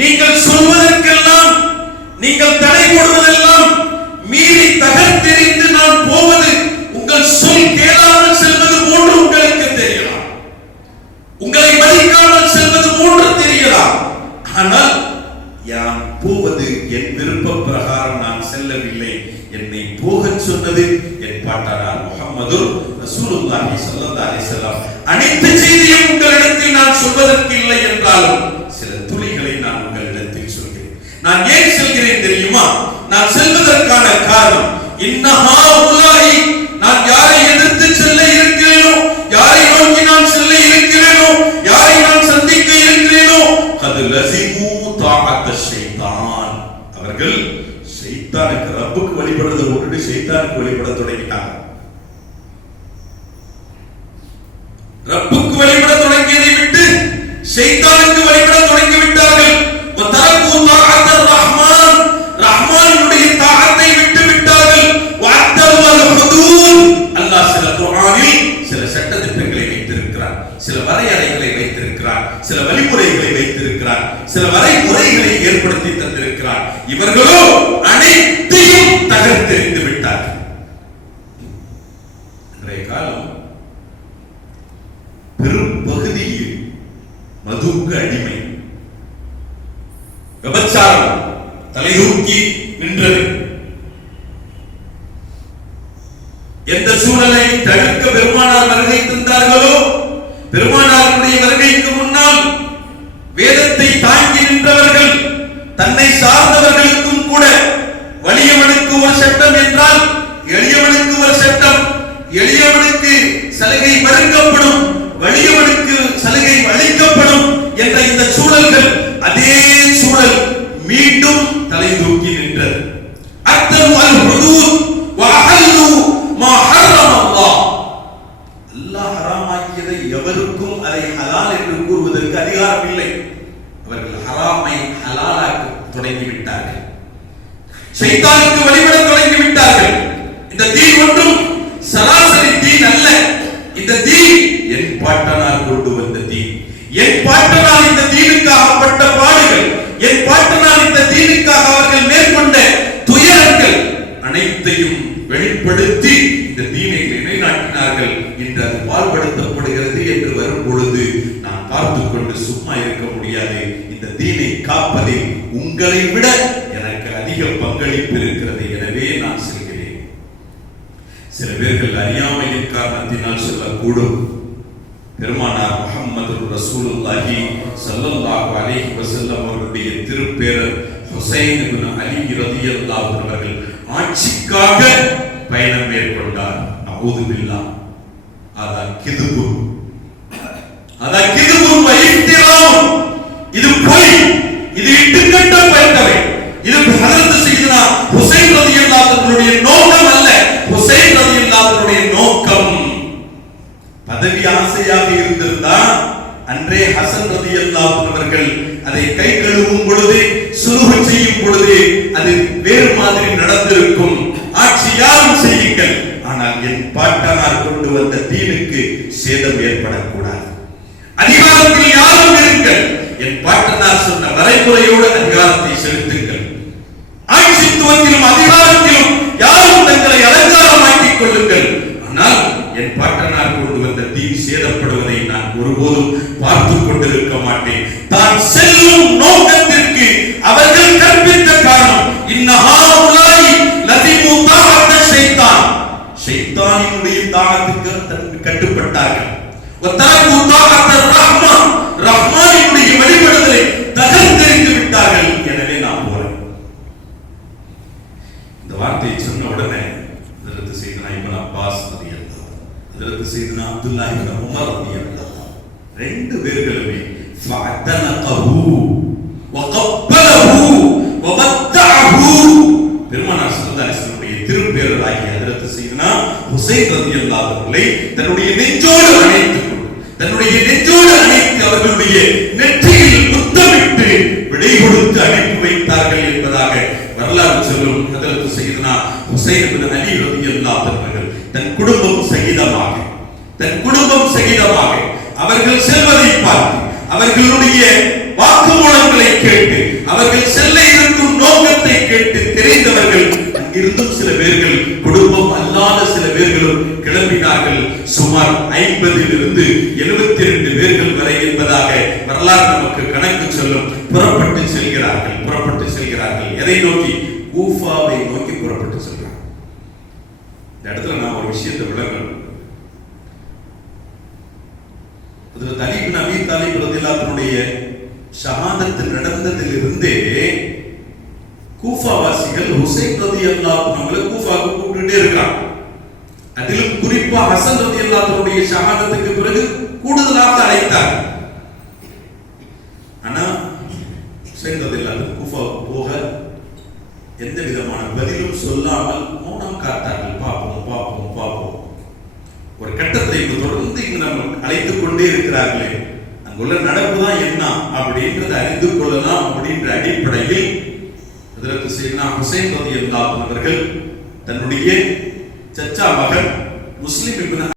நீங்கள் சொல்வதற்கெல்லாம் நீங்கள் தடை போடுவதெல்லாம் மீறி தகர்த்தெறிந்து நான் போவது உங்கள் சொல் கேளாமல் செல்வது போன்று உங்களுக்கு தெரியலாம். உங்களை மதிக்காமல் செல்வது போன்று தெரியலாம். ஆனால் யான் போவது என் விருப்ப பிரகாரம் நான் செல்லவில்லை. என்னை போகச் சொன்னது என் பாட்டனார் முகமது ரசூலுல்லாஹி ஸல்லல்லாஹு அலைஹி வஸல்லம். அனைத்து செய்தியும் உங்களிடத்தில் நான் சொல்வதற்கு இல்லை என்றாலும் நான் ஏன் செல்கிறேன் தெரியுமா? நான் செல்வதற்கான காரணம் இன்னஹா உலாஹி நான் யாரை எதிர்த்து செல்ல இருக்கிறேனோ யாரை நோக்கி நான் செல்ல இருக்கிறேனோ யாரை நான் சந்திக்க இருக்கிறேனோ அது லசிமு தாஅத்த ஷைத்தான் அவர்கள் ஷைத்தானுக்கு ரப்புக்கு வழிபடுறதை விட்டுட்டு ஷைத்தானுக்கு வழிபட தொடங்கிட்டாங்க. ரப்புக்கு வழிபட தொடங்கியதை விட்டு ஷைத்தானுக்கு சில குரானில் சில சட்ட திட்டங்களை வைத்திருக்கிறார். சில வரையறைகளை வைத்திருக்கிறார். சில வழிமுறைகளை வைத்திருக்கிறார். சில வரைமுறைகளை ஏற்படுத்தி தந்திருக்கிறார். இவர்களோ அனைத்தையும் தகர்த்தெறிந்து விட்டார்கள். இன்றைய காலம் பெரும் பகுதியில் மதுவுக்கு அடிமை விபச்சாரம் தலையூக்கி நின்றது எந்த சூழலை தடுக்க பெருமானார் வருகை தந்தார்களோ? பெருமானாருடைய வருகைக்கு முன்னால் வேதத்தை தாங்கி நின்றவர்கள் தன்னை சார்ந்தவர்களுக்கும் கூட வலியவனுக்கு ஒரு சட்டம் என்றால் எளியவனுக்கு ஒரு சட்டம் எளியவனுக்கு சைத்தானுக்கு வழிபட தொடங்கி விட்டார்கள். இந்த தீ ஒன்றும் சராசரி தீ அல்ல இந்த தீ என் பாட்டனார் கொண்டு வந்த தீ. என் பாட்டனார் இந்த தீனுக்காக பட்ட பாடுகள் என் பாட்டனார் இந்த தீனுக்காக அவர்கள் மேற்கொண்ட துயரங்கள் அனைத்தையும் வெளிப்படுத்தி இந்த தீனை நிலைநாட்டினார்கள். இன்று அது பால்படுத்தப்படுகிறது என்று வரும் பொழுது நான் பார்த்து கொண்டு சும்மா இருக்க முடியாது. இந்த தீனை காப்பதில் உங்களை விட அதிக பங்களிப்பு இருக்கிறது. எனவே நான் செல்கிறேன். சில பேர்கள் அறியாமையின் காரணத்தினால் சொல்லக்கூடும். பெருமானார் முகமது ரசூலுல்லாஹி சல்லல்லாஹு அலைஹி வஸல்லம் அவருடைய திருப்பேரர் ஹுசைன் இப்னு அலி ரலியல்லாஹு அவர்கள் ஆட்சிக்காக பயணம் மேற்கொண்டார். அவுது பில்லா. அதா கிதுபு. அதா கிதுபு வைத்திராம் இது பொய் இது இட்டுக்கட்ட பயந்தவை இது ஹதரத் செய்தனா ஹுசைன் ரலியல்லாஹு அவர்களுடைய நோக்கம் அல்ல ஹுசைன் ரலியல்லாஹு அவர்களுடைய நோக்கம் பதவி ஆசையாக இருந்திருந்தா அன்றே ஹசன் ரதி அவர்கள் அதை கை கழுவும் பொழுது சுருகு செய்யும் பொழுது அது வேறு மாதிரி நடந்திருக்கும். ஆட்சி யாரும் செய்யுங்கள். ஆனால் என் பாட்டனார் கொண்டு வந்த தீனுக்கு சேதம் ஏற்படக்கூடாது. அதிகாரத்தில் யாரும் இருங்கள். என் பாட்டனார் சொன்ன வரைமுறையோடு அதிகாரத்தை செலுத்துங்கள். ஆட்சித்துவத்திலும் அதிகாரத்திலும் யாரும் தங்களை அலங்காரமாக்கிக் கொள்ளுங்கள். ஆனால் என் பாட்டனார் கொண்டு வந்த தீ சேதப்படுவதை நான் ஒருபோதும் பார்த்துக் கொண்டிருக்க மாட்டேன் தான் செல்லும் நோக்கத்திற்கு அவர்கள் கற்பித்த காரணம் இன்னஹாவுலாய் லதிமு தாகத்த ஷைத்தான். ஷைத்தானினுடைய தாகத்துக்கு கட்டுப்பட்டார்கள். ஒத்தாக்கு தாகத்த ரஹ்மான். ரஹ்மானினுடைய வழிபடுதலை தகர்த்தெறிந்து விட்டார்கள். எனவே நான் போறேன். இந்த வார்த்தையை சொன்ன உடனே ஹஜரத் செய்தனா இப்னு அப்பாஸ் ரலியல்லாஹு ஹஜரத் செய்தனா அப்துல்லாஹி இப்னு உமர் ரலியல்லாஹு ரெண்டு பேர்களுமே ஃபஅத்தனகஹு வகப்பலஹு வபத்தஅஹு பெருமானார் ஸல்லல்லாஹு அலைஹி திருப்பேரராகிய ஹஜரத் சையதுனா ஹுசைன் ரலியல்லாஹு அவர்களை தன்னுடைய நெஞ்சோடு அணைத்துக் கொண்டு தன்னுடைய நெஞ்சோடு அணைத்து அவர்களுடைய நெற்றியில் முத்தமிட்டு விடை கொடுத்து அனுப்பி வைத்தார்கள் என்பதாக வரலாறு சொல்லும் ஹதரத் சையதுனா ஹுசைன் அலி ரலியல்லாஹு அவர்கள் தன் குடும்பம் சகிதமாக தன் குடும்பம் சகிதமாக அவர்கள் செல்வதை பார்த்து அவர்களுடைய வாக்குமூலங்களை கேட்டு அவர்கள் செல்ல இருக்கும் நோக்கத்தை கேட்டு தெரிந்தவர்கள் அங்கிருந்தும் சில பேர்கள் குடும்பம் அல்லாத சில பேர்களும் கிளம்பினார்கள். சுமார் ஐம்பதில் இருந்து எழுபத்தி ரெண்டு பேர்கள் வரை என்பதாக வரலாறு நமக்கு கணக்கு சொல்லும். புறப்பட்டு செல்கிறார்கள் புறப்பட்டு செல்கிறார்கள். எதை நோக்கி? கூஃபாவை நோக்கி புறப்பட்டு செல்கிறார்கள். இந்த இடத்துல நான் ஒரு விஷயத்தை விளங்கணும். அதுல தலீப் நபி தாலிப் ரதில்லாத்தினுடைய ஷஹாதத்து நடந்ததிலிருந்தே கூஃபாவாசிகள் ஹுசைன் ரதி அல்லாஹ் நம்மள கூஃபாவுக்கு கூப்பிட்டுட்டே இருக்காங்க. அதிலும் குறிப்பா ஹசன் ரதி அல்லாஹ்வுடைய ஷஹாதத்துக்கு பிறகு கூடுதலாக அழைத்தார். ஆனா ஹுசைன் ரதி அல்லாஹ் கூஃபாவுக்கு போக எந்த விதமான பதிலும் சொல்லாமல் மௌனம் காத்தார்கள் பார்ப்போம் பார்ப்போம் பார்ப்போம் தொடர்ந்து இங்கு நம்ம அழைத்துக் கொண்டே இருக்கிறார்களே. அங்குள்ள நடப்பு தான் என்ன அப்படின்றத அறிந்து கொள்ளலாம் அப்படின்ற அடிப்படையில் இதற்கு செய்தனா ஹுசைன் ரதி அவர்கள் தன்னுடைய சச்சா மகன் முஸ்லிம் இப்னு